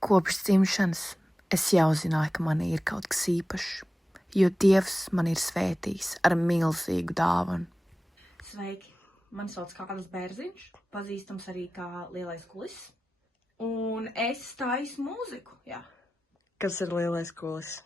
Kopš dzimšanas es jau zināju, ka man ir kaut kas īpašs, jo Dievs man ir svētījis ar milzīgu dāvanu. Sveiki! Mani sauc Kārlis Bērziņš, pazīstams arī kā Lielais Kulis. Un es taisu mūziku, jā. Kas ir Lielais Kulis?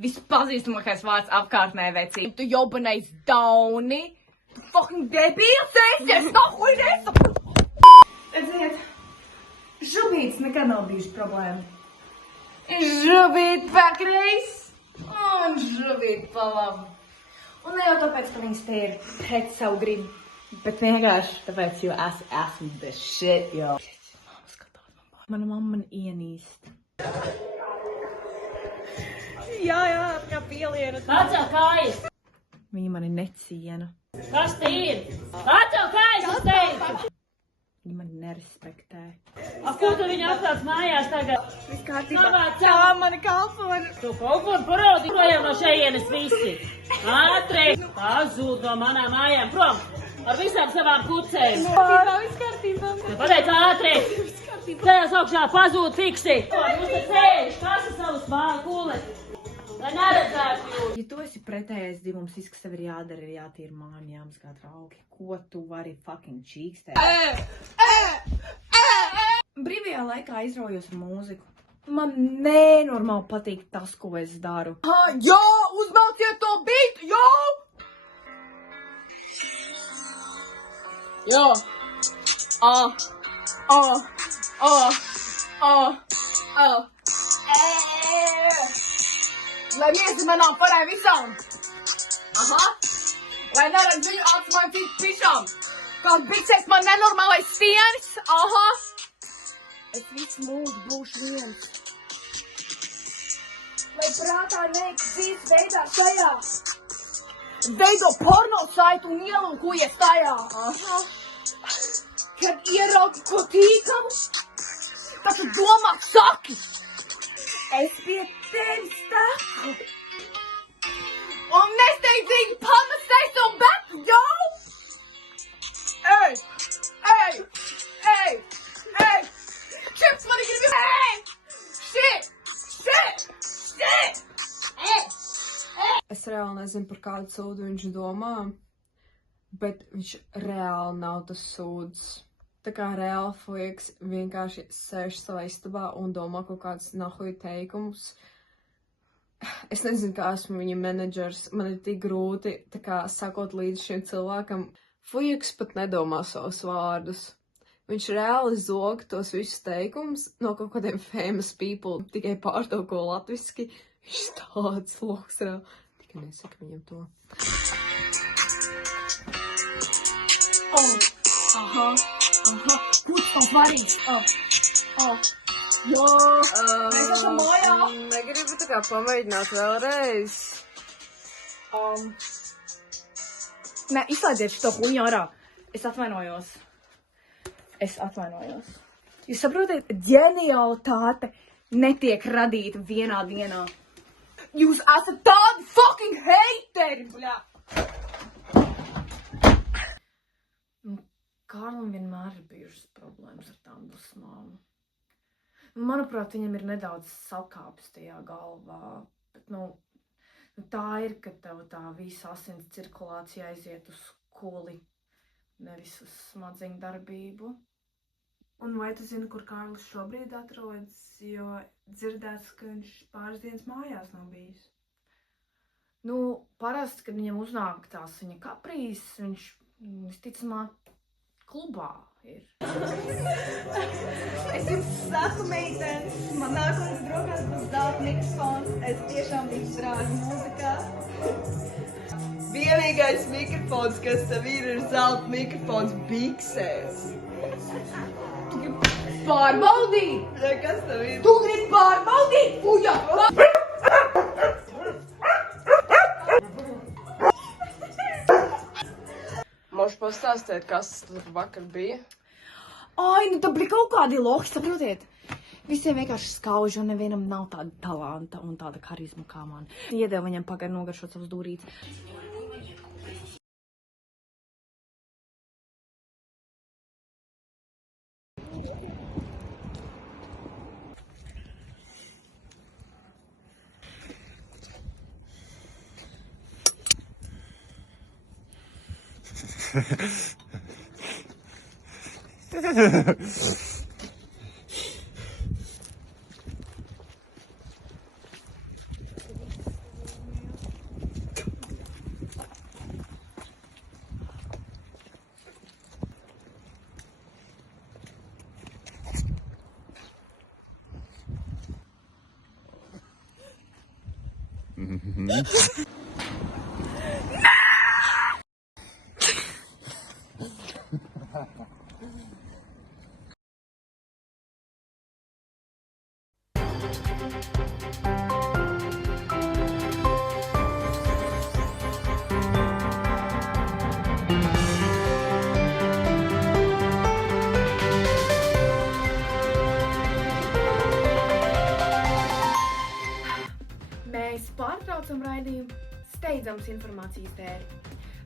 Vispazīstamākais vārds apkārtnē, vecī. Tu jobanais dauni! Tu fucking debils esi! Nahuj nesaprotu! Redziet, žubītes nekad nav bijuši problēma. Žubīt pakreis un žubīt pa labu. Un ne jau tāpēc, ka viņas te ir pēc savu gribu, bet vienkārši tāpēc, jo es esmu the shit, jo. Mana mamma man ienīst. Jā, kā pieliena. Atcel kājas! Viņa mani neciena. Kas te ir? Atcel kājas, es teicu! Viņa mani nerespektē. A, ko tu viņu atcels mājās tagad? Viss kārtībā. Savāc Jā, jau! mani kalponi. Tu kaut ko parādi, projām no šejienes visi. Ātri! Pazūd no manām mājām prom! Ar visām savām kucēm! Viss kārtībā. Tu pateic ātri! Ceļas augšā pazūd fiksi! Jūs te sēž, kas ir savus māju kūles? Lai neredzētu jūs! Ja tu esi pretējais dzimums, viss, kas tev ir jādara, ir jātīra māja, jāmazgā trauki. Ko tu vari fucking čīkstēt? Brīvajā laikā izraujos ar mūziku. Man nenormāli patīk tas, ko es daru. Jā, uzmelciet to beat, jā! Jā. Lai miezi manām parai visām. Aha. Lai neredz viņu acis man citu pišām. Kāds biksēs man nenormālais stienis. Aha. Es visu mūžu būšu viens. Lai prātā neiks dzīves veidā šajā. Veido porno saitu un ielūkojies tajā. Aha. Kad ieraugi ko tīkamu, tad tu domā saki. Es pie tevis taku. Un nesteidzīgi pamestēs to beku, jau! Ej! Čips mani gribi! Shit! Es reāli nezinu, par kādu sūdu viņš domā, bet viņš reāli nav tas sūds. Tā kā reāli fuiks vienkārši sēž savā istabā un domā kaut kādus nahuju teikumus. Es nezinu, kā esmu viņa menedžers. Man ir tik grūti, tā kā sakot līdz šiem cilvēkam. Fuiks pat nedomā savus vārdus. Viņš reāli zog tos visus teikumus no kaut kādiem famous people, tikai pārtulko latviski. Viņš tāds loks reāli. Tikai nesaka viņam to. Aha. Kurš tam svarīgs? Jā. Mēs esam mājā. Negribu tā kā pamēģināt vēlreiz. Nē, izslēdziet šito puņu ārā. Es atvainojos. Jūs saprotiet, ģenialitāte netiek radīta vienā dienā. Jūs esat tādi fucking hateri, bļā! Kārlim vienmēr ir bijušas problēmas ar tām dusmām. Manuprāt, viņam ir nedaudz sakāpes tajā galvā, bet tā ir, ka tev tā visa asins cirkulācija aiziet uz kuli, nevis uz smadzeņu darbību. Un vai tu zini, kur Kārlis šobrīd atrodas, jo dzirdēts, ka viņš pāris dienas mājās nav bijis? Parasti, kad viņam uznāk tās viņa kaprīs, viņš visticamāk klubā ir. Es jums saku, meitenes, man nākamais drogās būs zelta mikrofons. Es tiešām viņu strādu mūzikā. Vienīgais mikrofons, kas tev ir zelta mikrofons biksēs. Tu gribi pārbaudīt? Ja, kas tev ir? Tu gribi pārbaudīt? Uja! Moš pastāstīt, kas tur vakar bija? Ai, tā bija kaut kādi lohi, saprotiet? Visiem vienkārši skauž, un nevienam nav tāda talanta un tāda karizma kā man. Iedēv viņam pagaid nogaršot savus dūrītes. Mēs pārtraucam raidījumu steidzams informācijas dēļ.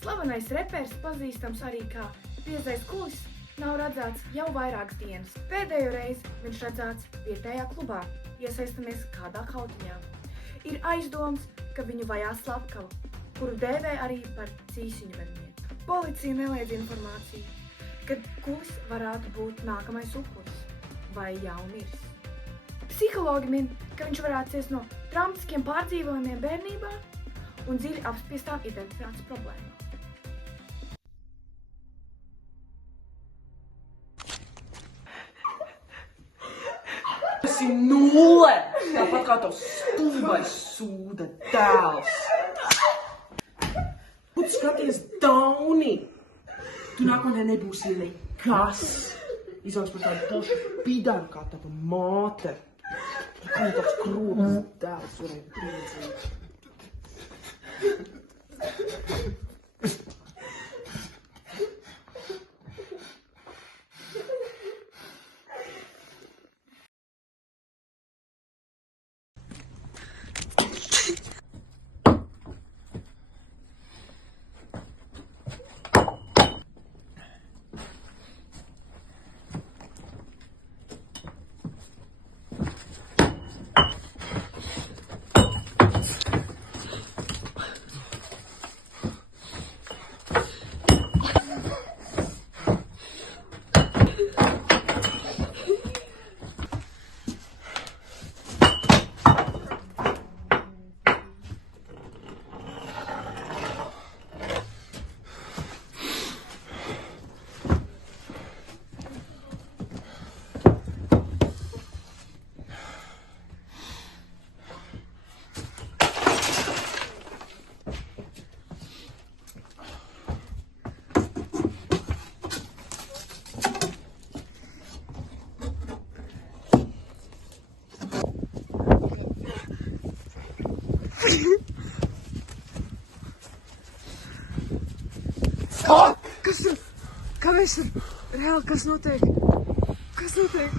Slavenais reperis, pazīstams arī kā Biezais Kulis, nav redzēts jau vairākas dienas. Pēdējo reizi viņš redzēts vietējā klubā, iesaistamies kādā kautiņā. Ir aizdoms, ka viņu vajā slepkava, kuru dēvē arī par cīsiņu mednieku. Policija neliedz informāciju, kad Kulis varētu būt nākamais upuris vai jau miris. Psihologi min, ka viņš varētu ciest no traumatiskiem pārdzīvojumiem bērnībā un dziļi apspiestām identitātes problēmām. Tas ir nulle! Tāpat kā tavs stulbais sūda dēls. Tu skaties Dauni! Tu nākotnē nebūsi nekas. Izaugs par tādu pašu pidaru kā tava māte. Kā tāds krūtis dēls varēja priecīt. Kas ir? Kāpēc ir? Reāli, kas notiek? Kas notiek?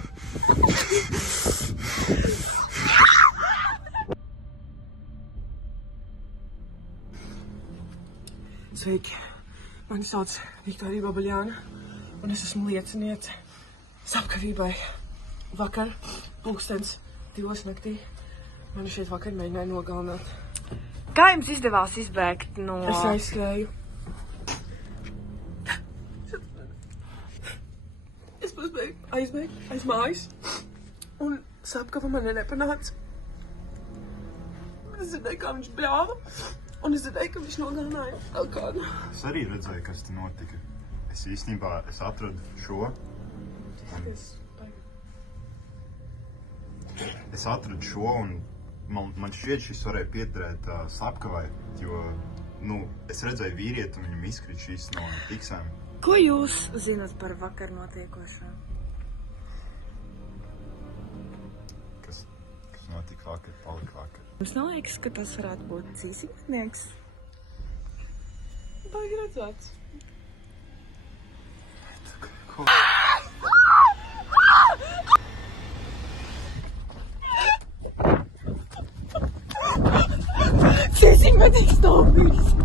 Sveiki! Mani sauc Viktorija Babaļāna, un es esmu lieciniece slepkavībai. Vakar, 2:00 naktī, mani šeit vakar mēģināja nogalināt. Kā jums izdevās izbēgt no... Es aizskrēju. Es paspēju aizbēgt aiz mājas, un slepkava mani nepanāca. Es dzirdēju, kā viņš bļāva, un es dzirdēju, ka viņš nogalināja vēl kādu. Es arī redzēju, kas te notika. Es īstenībā atradu šo. Es atradu šo, un man šķiet, šis varēja piederēt slepkavai, jo, es redzēju vīrieti, un viņam izkrīt šīs no tiksēm. Ko jūs zinat par vakar notiekošo? Kas notika vakar, palika vakar. Jums neliekas, ka tas varētu būt cīsiņnieks? Tā ir redzēts. Cīsiņmednieks nav bijis!